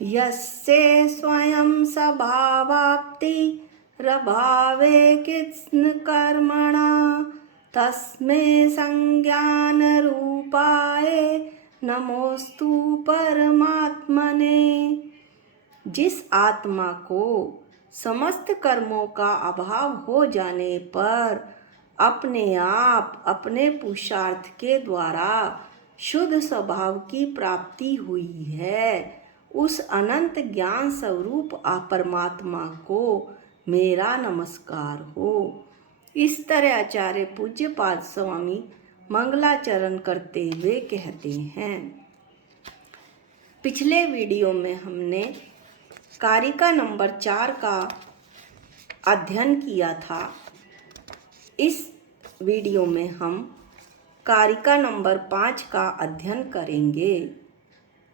यस्य स्वयं स्वभावाप्तिरभावे कृत्स्नकर्मणा तस्मै संज्ञानरूपाय नमोस्तु परमात्मने। जिस आत्मा को समस्त कर्मों का अभाव हो जाने पर अपने आप अपने पुरुषार्थ के द्वारा शुद्ध स्वभाव की प्राप्ति हुई है, उस अनंत ज्ञान स्वरूप परमात्मा को मेरा नमस्कार हो। इस तरह आचार्य पूज्यपाद स्वामी मंगलाचरण करते हुए कहते हैं। पिछले वीडियो में हमने कारिका नंबर 4 का अध्ययन किया था। इस वीडियो में हम कारिका नंबर 5 का अध्ययन करेंगे।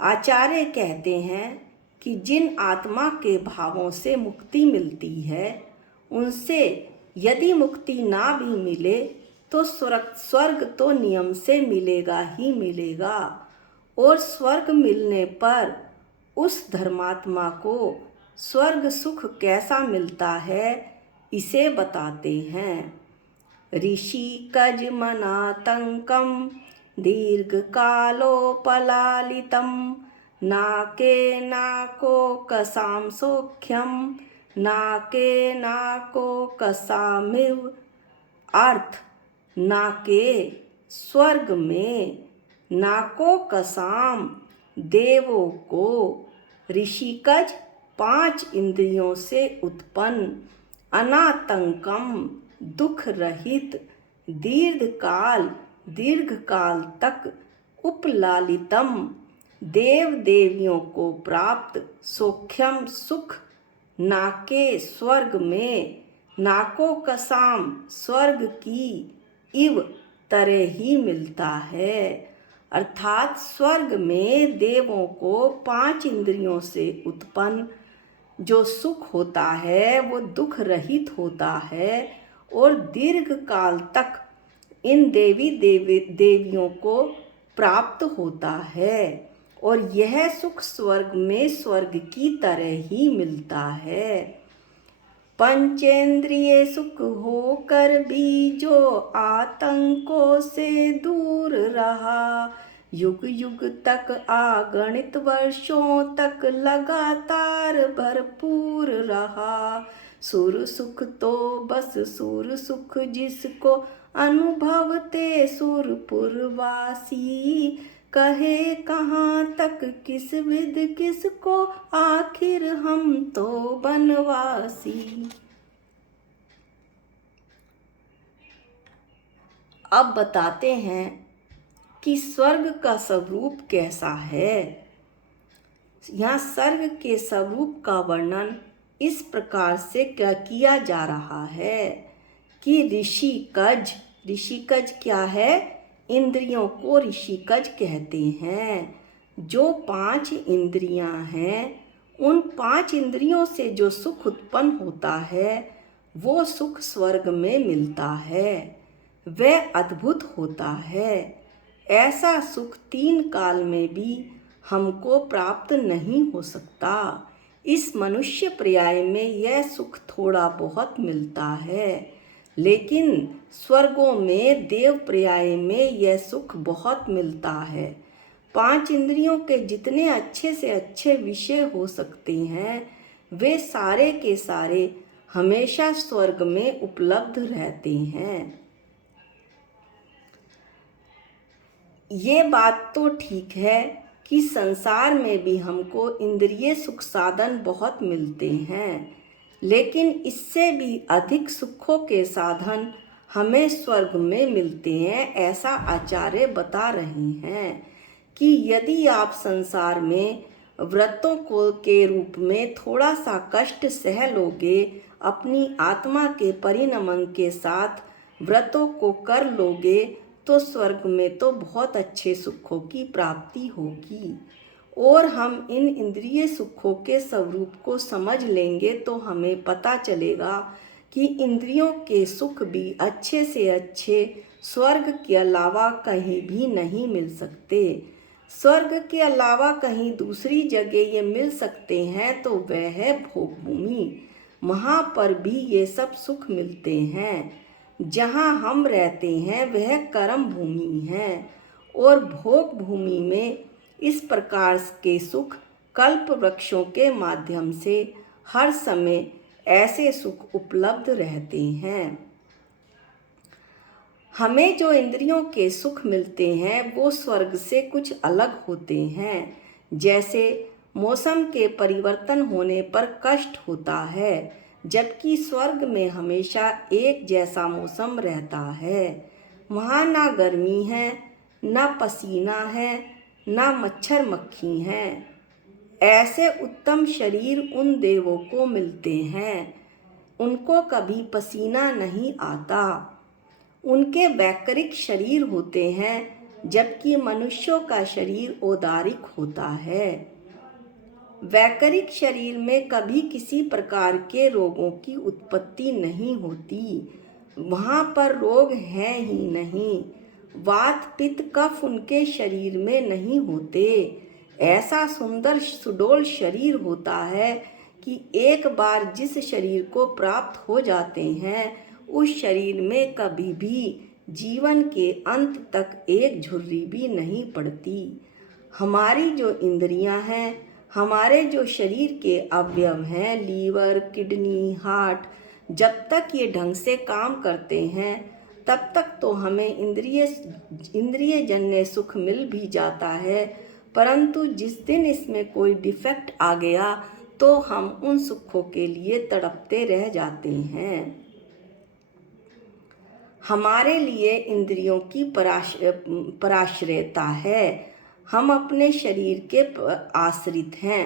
आचार्य कहते हैं कि जिन आत्मा के भावों से मुक्ति मिलती है, उनसे यदि मुक्ति ना भी मिले तो स्वर्ग तो नियम से मिलेगा ही मिलेगा, और स्वर्ग मिलने पर उस धर्मात्मा को स्वर्ग सुख कैसा मिलता है इसे बताते हैं। ऋषि कज मनातंकम दीर्घकालोपलालितं नाके नाको कसाम सौख्यम नाके नाको कसामिव। अर्थ, नाके स्वर्ग में, नाको कसाम देवों को, ऋषिकज 5 इंद्रियों से उत्पन्न, अनातंकम दुख रहित, दीर्घकाल तक, उपलालितम देव देवियों को प्राप्त, सौख्यम सुख, नाके स्वर्ग में, नाको कसाम स्वर्ग की इव तरह ही मिलता है। अर्थात स्वर्ग में देवों को 5 इंद्रियों से उत्पन्न जो सुख होता है वो दुख रहित होता है, और दीर्घ काल तक इन देवियों को प्राप्त होता है, और यह सुख स्वर्ग में स्वर्ग की तरह ही मिलता है। पंचेंद्रिय सुख होकर भी जो आतंकों से दूर रहा, युग युग तक अगणित वर्षों तक लगातार भरपूर रहा। सुर सुख तो बस सुर सुख जिसको अनुभवते सुरपुरवासी, कहे कहाँ तक किस विद किसको आखिर हम तो बनवासी। अब बताते हैं कि स्वर्ग का स्वरूप कैसा है। यहाँ स्वर्ग के स्वरूप का वर्णन इस प्रकार से किया जा रहा है कि ऋषिकज क्या है? इंद्रियों को ऋषिकज कहते हैं। जो 5 इंद्रियां हैं, उन 5 इंद्रियों से जो सुख उत्पन्न होता है वो सुख स्वर्ग में मिलता है। वह अद्भुत होता है। ऐसा सुख 3 काल में भी हमको प्राप्त नहीं हो सकता। इस मनुष्य पर्याय में यह सुख थोड़ा बहुत मिलता है, लेकिन स्वर्गों में देव पर्याय में यह सुख बहुत मिलता है। 5 इंद्रियों के जितने अच्छे से अच्छे विषय हो सकते हैं, वे सारे के सारे हमेशा स्वर्ग में उपलब्ध रहते हैं। ये बात तो ठीक है कि संसार में भी हमको इंद्रिय सुख साधन बहुत मिलते हैं, लेकिन इससे भी अधिक सुखों के साधन हमें स्वर्ग में मिलते हैं। ऐसा आचार्य बता रहे हैं कि यदि आप संसार में व्रतों को के रूप में थोड़ा सा कष्ट सह लोगे, अपनी आत्मा के परिणमन के साथ व्रतों को कर लोगे, तो स्वर्ग में तो बहुत अच्छे सुखों की प्राप्ति होगी। और हम इन इंद्रिय सुखों के स्वरूप को समझ लेंगे तो हमें पता चलेगा कि इंद्रियों के सुख भी अच्छे से अच्छे स्वर्ग के अलावा कहीं भी नहीं मिल सकते। स्वर्ग के अलावा कहीं दूसरी जगह ये मिल सकते हैं तो वह है भोग भूमि। वहाँ पर भी ये सब सुख मिलते हैं। जहाँ हम रहते हैं वह कर्म भूमि है और भोग भूमि में इस प्रकार के सुख कल्प वृक्षों के माध्यम से हर समय ऐसे सुख उपलब्ध रहते हैं। हमें जो इंद्रियों के सुख मिलते हैं वो स्वर्ग से कुछ अलग होते हैं। जैसे मौसम के परिवर्तन होने पर कष्ट होता है, जबकि स्वर्ग में हमेशा एक जैसा मौसम रहता है। वहाँ ना गर्मी है, ना पसीना है, ना मच्छर मक्खी हैं। ऐसे उत्तम शरीर उन देवों को मिलते हैं, उनको कभी पसीना नहीं आता। उनके वैकृत शरीर होते हैं, जबकि मनुष्यों का शरीर औदारिक होता है। वैकृत शरीर में कभी किसी प्रकार के रोगों की उत्पत्ति नहीं होती। वहाँ पर रोग हैं ही नहीं। वात पित्त कफ उनके शरीर में नहीं होते। ऐसा सुंदर सुडौल शरीर होता है कि एक बार जिस शरीर को प्राप्त हो जाते हैं उस शरीर में कभी भी जीवन के अंत तक एक झुर्री भी नहीं पड़ती। हमारी जो इंद्रियां हैं, हमारे जो शरीर के अवयव हैं, लीवर, किडनी, हार्ट, जब तक ये ढंग से काम करते हैं तब तक तो हमें इंद्रिय जन्य सुख मिल भी जाता है, परंतु जिस दिन इसमें कोई डिफेक्ट आ गया तो हम उन सुखों के लिए तड़पते रह जाते हैं। हमारे लिए इंद्रियों की पराश्रयता है। हम अपने शरीर के आश्रित हैं,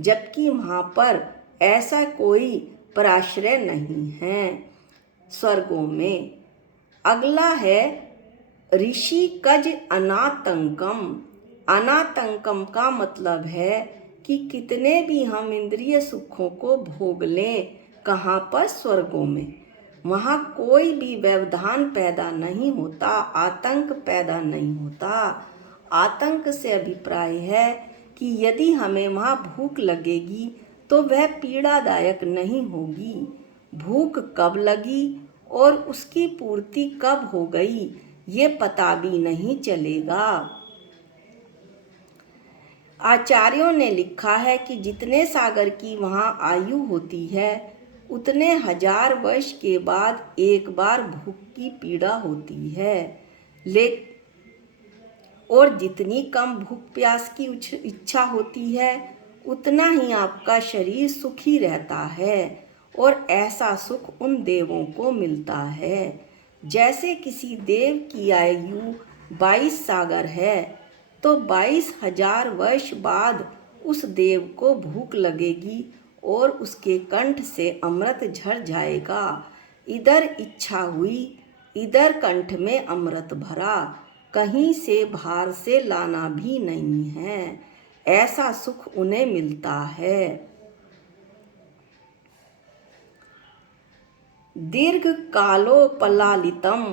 जबकि वहाँ पर ऐसा कोई पराश्रय नहीं है स्वर्गों में। अगला है ऋषि कज अनातंकम। अनातंकम का मतलब है कि कितने भी हम इंद्रिय सुखों को भोग लें, कहाँ पर? स्वर्गों में। वहाँ कोई भी व्यवधान पैदा नहीं होता, आतंक पैदा नहीं होता। आतंक से अभिप्राय है कि यदि हमें वहाँ भूख लगेगी तो वह पीड़ादायक नहीं होगी। भूख कब लगी और उसकी पूर्ति कब हो गई ये पता भी नहीं चलेगा। आचार्यों ने लिखा है कि जितने सागर की वहाँ आयु होती है उतने 1000 वर्ष के बाद एक बार भूख की पीड़ा होती है। और जितनी कम भूख प्यास की इच्छा होती है उतना ही आपका शरीर सुखी रहता है और ऐसा सुख उन देवों को मिलता है। जैसे किसी देव की आयु 22 सागर है तो 22,000 वर्ष बाद उस देव को भूख लगेगी और उसके कंठ से अमृत झर जाएगा। इधर इच्छा हुई, इधर कंठ में अमृत भरा, कहीं से बाहर से लाना भी नहीं है। ऐसा सुख उन्हें मिलता है। दीर्घ कालोपलालितम।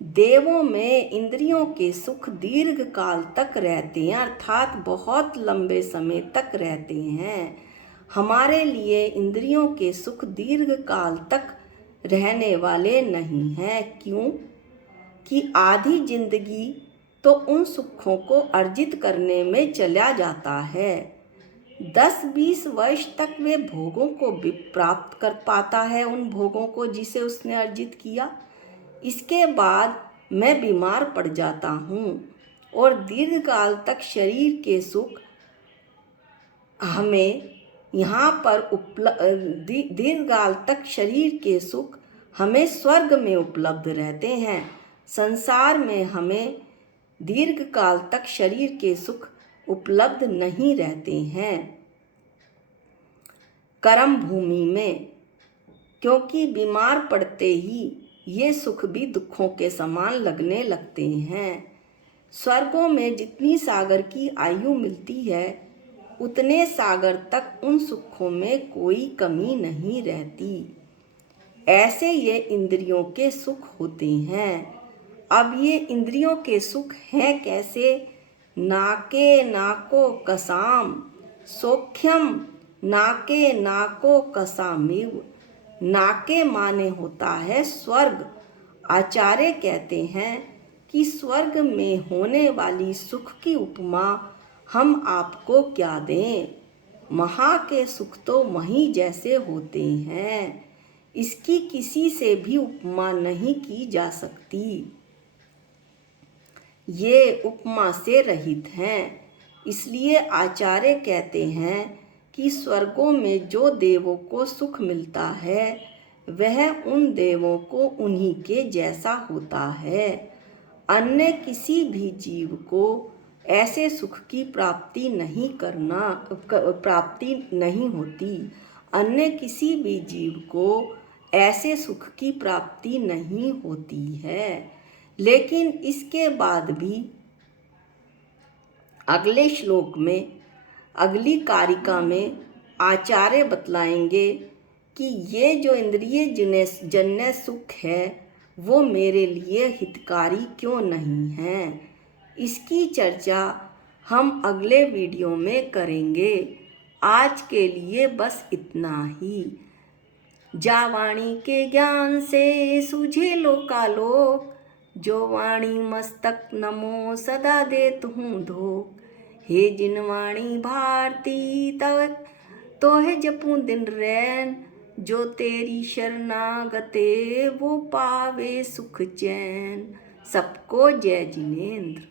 देवों में इंद्रियों के सुख दीर्घ काल तक रहते हैं, अर्थात बहुत लंबे समय तक रहते हैं। हमारे लिए इंद्रियों के सुख दीर्घ काल तक रहने वाले नहीं हैं। क्यों? कि आधी जिंदगी तो उन सुखों को अर्जित करने में चला जाता है। 10-20 वर्ष तक वे भोगों को भी प्राप्त कर पाता है, उन भोगों को जिसे उसने अर्जित किया। इसके बाद मैं बीमार पड़ जाता हूँ और दीर्घकाल तक शरीर के सुख हमें यहाँ पर दीर्घकाल तक शरीर के सुख हमें स्वर्ग में उपलब्ध रहते हैं। संसार में हमें दीर्घकाल तक शरीर के सुख उपलब्ध नहीं रहते हैं कर्म भूमि में, क्योंकि बीमार पड़ते ही ये सुख भी दुखों के समान लगने लगते हैं। स्वर्गों में जितनी सागर की आयु मिलती है उतने सागर तक उन सुखों में कोई कमी नहीं रहती। ऐसे ये इंद्रियों के सुख होते हैं। अब ये इंद्रियों के सुख हैं कैसे? नाके नाको कसाम, सौख्यम नाके नाको कसामिव। नाके माने होता है स्वर्ग। आचार्य कहते हैं कि स्वर्ग में होने वाली सुख की उपमा हम आपको क्या दें। वहाँ के सुख तो वहीं जैसे होते हैं, इसकी किसी से भी उपमा नहीं की जा सकती। ये उपमा से रहित हैं। इसलिए आचार्य कहते हैं कि स्वर्गों में जो देवों को सुख मिलता है वह उन देवों को उन्हीं के जैसा होता है। अन्य किसी भी जीव को ऐसे सुख की प्राप्ति नहीं होती। अन्य किसी भी जीव को ऐसे सुख की प्राप्ति नहीं होती है। लेकिन इसके बाद भी अगले श्लोक में, अगली कारिका में आचार्य बतलाएंगे कि ये जो इंद्रिय जन्य सुख है वो मेरे लिए हितकारी क्यों नहीं है। इसकी चर्चा हम अगले वीडियो में करेंगे। आज के लिए बस इतना ही। जा वाणी के ज्ञान से सूझे लोकालोक, जो वाणी मस्तक नमो सदा देत हूँ धोख। हे जिन वाणी भारती तव तोहे जपूं दिन रैन, जो तेरी शरणागते वो पावे सुख चैन। सबको जय जिनेंद्र।